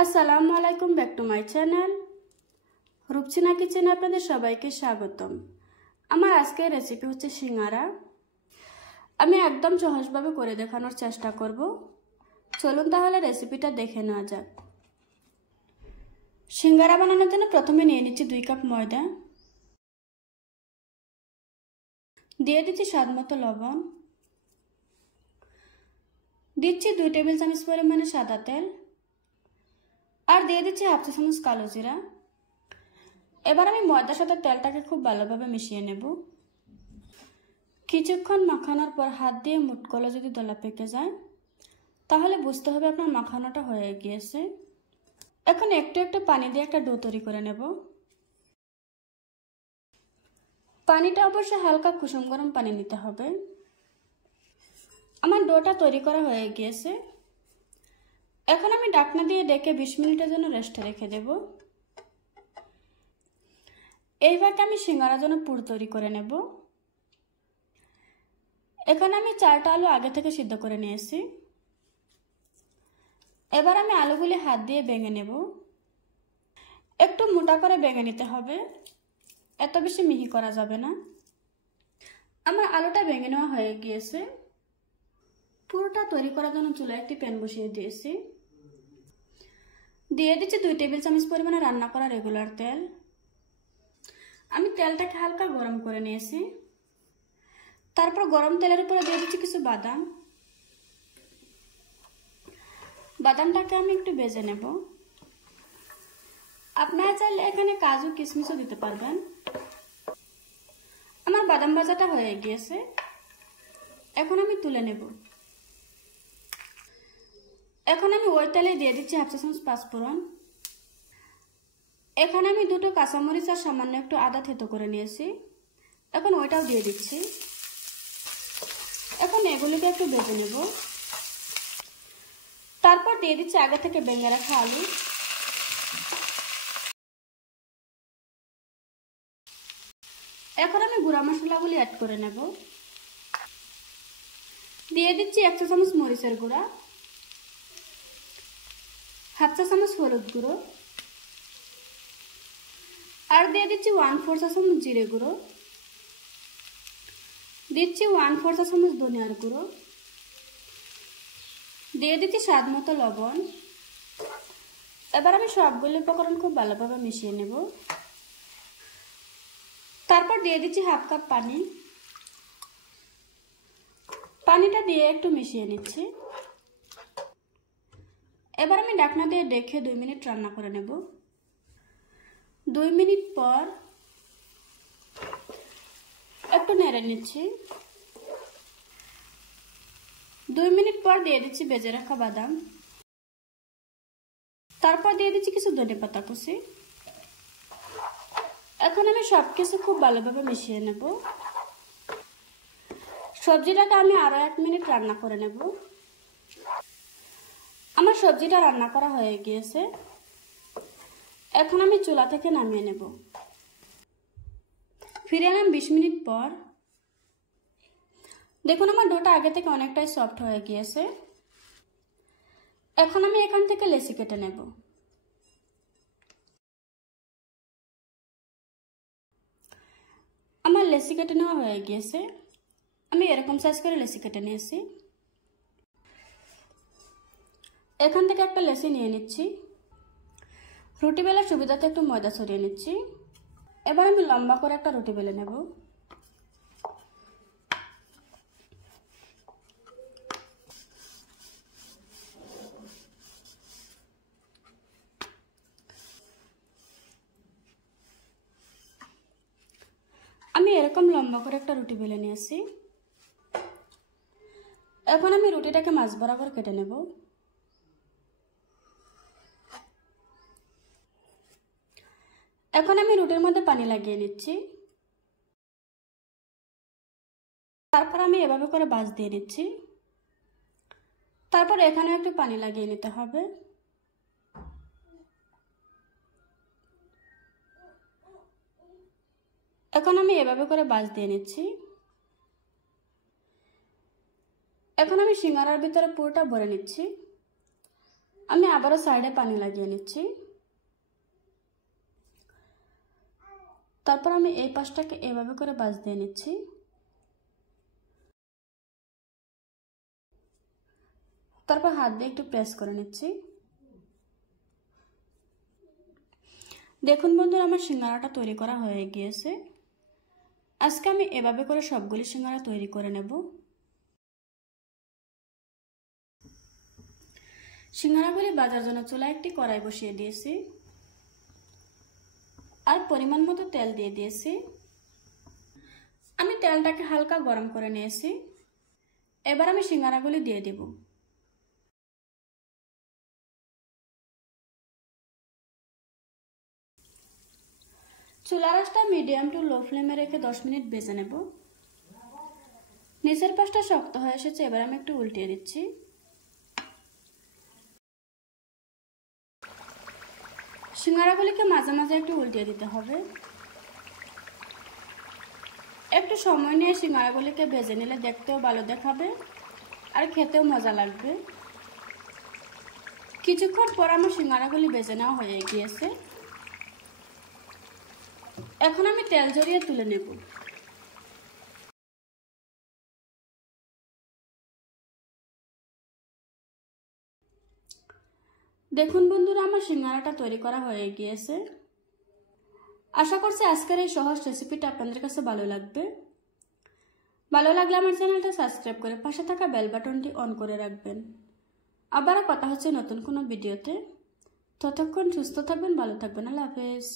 আসসালামু আলাইকুম, back to my channel Rupchina কিচেনে আপনাদের সবাইকে স্বাগতম। আমার আজকের রেসিপি হচ্ছে সিঙ্গারা। আমি একদম সহজভাবে করে দেখানোর চেষ্টা করব। চলুন তাহলে রেসিপিটা দেখে নেওয়া যাক। সিঙ্গারা বানানোর জন্য প্রথমে নিয়ে নিচ্ছি 2 কাপ ময়দা, দিয়ে দিচ্ছি স্বাদ মতো লবণ, দিচ্ছি 2 টেবিল চামচ পরিমাণে সাদা তেল, আর দিয়ে দিচ্ছি হাফ চা চামচ কালো জিরা। এবার আমি ময়দার সাথে তেলটাকে খুব ভালোভাবে মিশিয়ে নেব। কিছুক্ষণ মাখানোর পর হাত দিয়ে মুঠ করলে যদি দলা পেকে যায় তাহলে বুঝতে হবে আপনার মাখানোটা হয়ে গিয়েছে। এখন একটু একটু পানি দিয়ে একটা ডো তৈরি করে নেব। পানিটা অবশ্যই হালকা কুসুম গরম পানি নিতে হবে। আমার ডোটা তৈরি করা হয়ে গিয়েছে। এখন আমি ঢাকনা দিয়ে ঢেকে 20 মিনিটের জন্য রেস্টে রেখে দেব। এইভাবে আমি সিঙ্গারার জন্য পুর তৈরি করে নেব। এখানে আমি 4টা আলু আগে থেকে সিদ্ধ করে নিয়েছি। এবার আমি আলুগুলি হাত দিয়ে ভেঙে নেব। একটু মোটা করে ভেঙে নিতে হবে, এত বেশি মিহি করা যাবে না। আমার আলুটা ভেঙে নেওয়া হয়ে গিয়েছে। পুরোটা তৈরি করার জন্য চুলায় একটি প্যান বসিয়ে দিয়েছি। দিয়ে দিচ্ছি 2 টেবিল চামচ পরিমাণে রান্না করা রেগুলার তেল। আমি তেলটাকে হালকা গরম করে নিয়েছি। তারপর গরম তেলের উপরে দিয়ে দিচ্ছি কিছু বাদাম। বাদামটাকে আমি একটু ভেজে নেব। আপনারা চাইলে এখানে কাজু কিশমিশও দিতে পারবেন। আমার বাদাম ভাজাটা হয়ে গিয়েছে। এখন আমি তুলে নেব। এখন আমি ওই তেলে দিয়ে দিচ্ছি হাফ চা চামচ পাঁচফোড়ন। এখানে আমি 2টো কাঁচামরিচ আর সামান্য একটু আদা থেতো করে নিয়েছি। এখন ওইটাও দিয়ে দিচ্ছি। এখন এগুলিকে একটু ভেজে নেব। তারপর দিয়ে দিচ্ছি আগে থেকে ভেঙে রাখা আলু। এখন আমি গুঁড়া মশলাগুলি অ্যাড করে নেব। দিয়ে দিচ্ছি 1 চা চামচ মরিচের গুঁড়া, হাফ চা চামচ হলুদ গুঁড়ো, আর দিয়ে দিচ্ছি 1/4 চা চামচ জিরে গুঁড়ো, দিচ্ছি 1/4 চা চামচ ধনিয়ার গুঁড়ো, দিয়ে দিচ্ছি স্বাদ মতো লবণ। এবার আমি সবগুলো উপকরণ খুব ভালোভাবে মিশিয়ে নেব। তারপর দিয়ে দিচ্ছি হাফ কাপ পানি। পানিটা দিয়ে একটু মিশিয়ে নিচ্ছি। এবার আমি ঢাকনা দিয়ে ঢেকে 2 মিনিট রান্না করে নেব। 2 মিনিট পর একটু নেড়ে নিচ্ছি। 2 মিনিট পর দিয়ে দিচ্ছি ভেজে রাখা বাদাম। তারপর দিয়ে দিচ্ছি কিছু ধনেপাতা কুচি। এখন আমি সবকিছু খুব ভালোভাবে মিশিয়ে নেব। সবজিটাকে আমি আরো 1 মিনিট রান্না করে নেব। আমার সবজিটা রান্না করা হয়ে গিয়েছে। এখন আমি চুলা থেকে নামিয়ে নেব। ফিরে এলাম 20 মিনিট পর। দেখুন আমার ডোটা আগে থেকে অনেকটাই সফট হয়ে গিয়েছে। এখন আমি এখান থেকে লেচি কেটে নেব। আমার লেচি কেটে নেওয়া হয়ে গিয়েছে। আমি এরকম সাইজ করে লেচি কেটে নিয়েছি। এখান থেকে একটা লেচি নিয়ে নিচ্ছি। রুটি বেলার সুবিধাতে একটু ময়দা ছড়িয়ে নিচ্ছি। এবার আমি লম্বা করে একটা রুটি বেলে নেব। আমি এরকম লম্বা করে একটা রুটি বেলে নিয়েছি। এখন আমি রুটিটাকে মাঝ বরাবর কেটে নেব। এখন আমি রুটির মধ্যে পানি লাগিয়ে নিচ্ছি। তারপর আমি এভাবে করে ভাঁজ দিয়ে নিচ্ছি। তারপর এখানে একটু পানি লাগিয়ে নিতে হবে। এখন আমি এভাবে করে ভাঁজ দিয়ে নিচ্ছি। এখন আমি সিঙ্গারার ভিতরে পুরোটা ভরে নিচ্ছি। আমি আবারও সাইডে পানি লাগিয়ে নিচ্ছি। তারপর আমি এই পাশটাকে এভাবে করে ভাঁজ দিয়ে নিচ্ছি। তারপর হাত দিয়ে একটু প্রেস করে নিচ্ছি। দেখুন বন্ধুরা, আমার সিঙ্গারাটা তৈরি করা হয়ে গিয়েছে। আজকে আমি এভাবে করে সবগুলি সিঙ্গারা তৈরি করে নেব। সিঙ্গারাগুলি ভাজার জন্য চুলায় একটি কড়াই বসিয়ে দিয়েছি আর পরিমাণ মতো তেল দিয়ে দিয়েছি। আমি তেলটাকে হালকা গরম করে নিয়েছি। এবার আমি সিঙ্গারাগুলি দিয়ে দেব। চুলার আঁচটা মিডিয়াম টু লো ফ্লেমে রেখে 10 মিনিট ভেজে নেব। নিচের পাশটা শক্ত হয়ে এসেছে, এবার আমি একটু উল্টিয়ে দিচ্ছি। সিঙ্গারাগুলিকে মাঝে মাঝে একটু উল্টিয়ে দিতে হবে। একটু সময় নিয়ে সিঙ্গারাগুলিকে ভেজে নিলে দেখতেও ভালো দেখাবে আর খেতেও মজা লাগবে। কিছুক্ষণ পর আমার সিঙ্গারাগুলি ভেজে নেওয়া হয়ে গিয়েছে। এখন আমি তেল ঝরিয়ে তুলে নেব। দেখুন বন্ধুরা, আমার সিঙ্গারাটা তৈরি করা হয়ে গিয়েছে। আশা করছি আজকের এই সহজ রেসিপিটা আপনাদের কাছে ভালো লাগবে। ভালো লাগলে আমার চ্যানেলটা সাবস্ক্রাইব করে পাশে থাকা বেল বাটনটি অন করে রাখবেন। আবারও কথা হচ্ছে নতুন কোনো ভিডিওতে। ততক্ষণ সুস্থ থাকবেন, ভালো থাকবেন। আল্লাহ হাফেজ।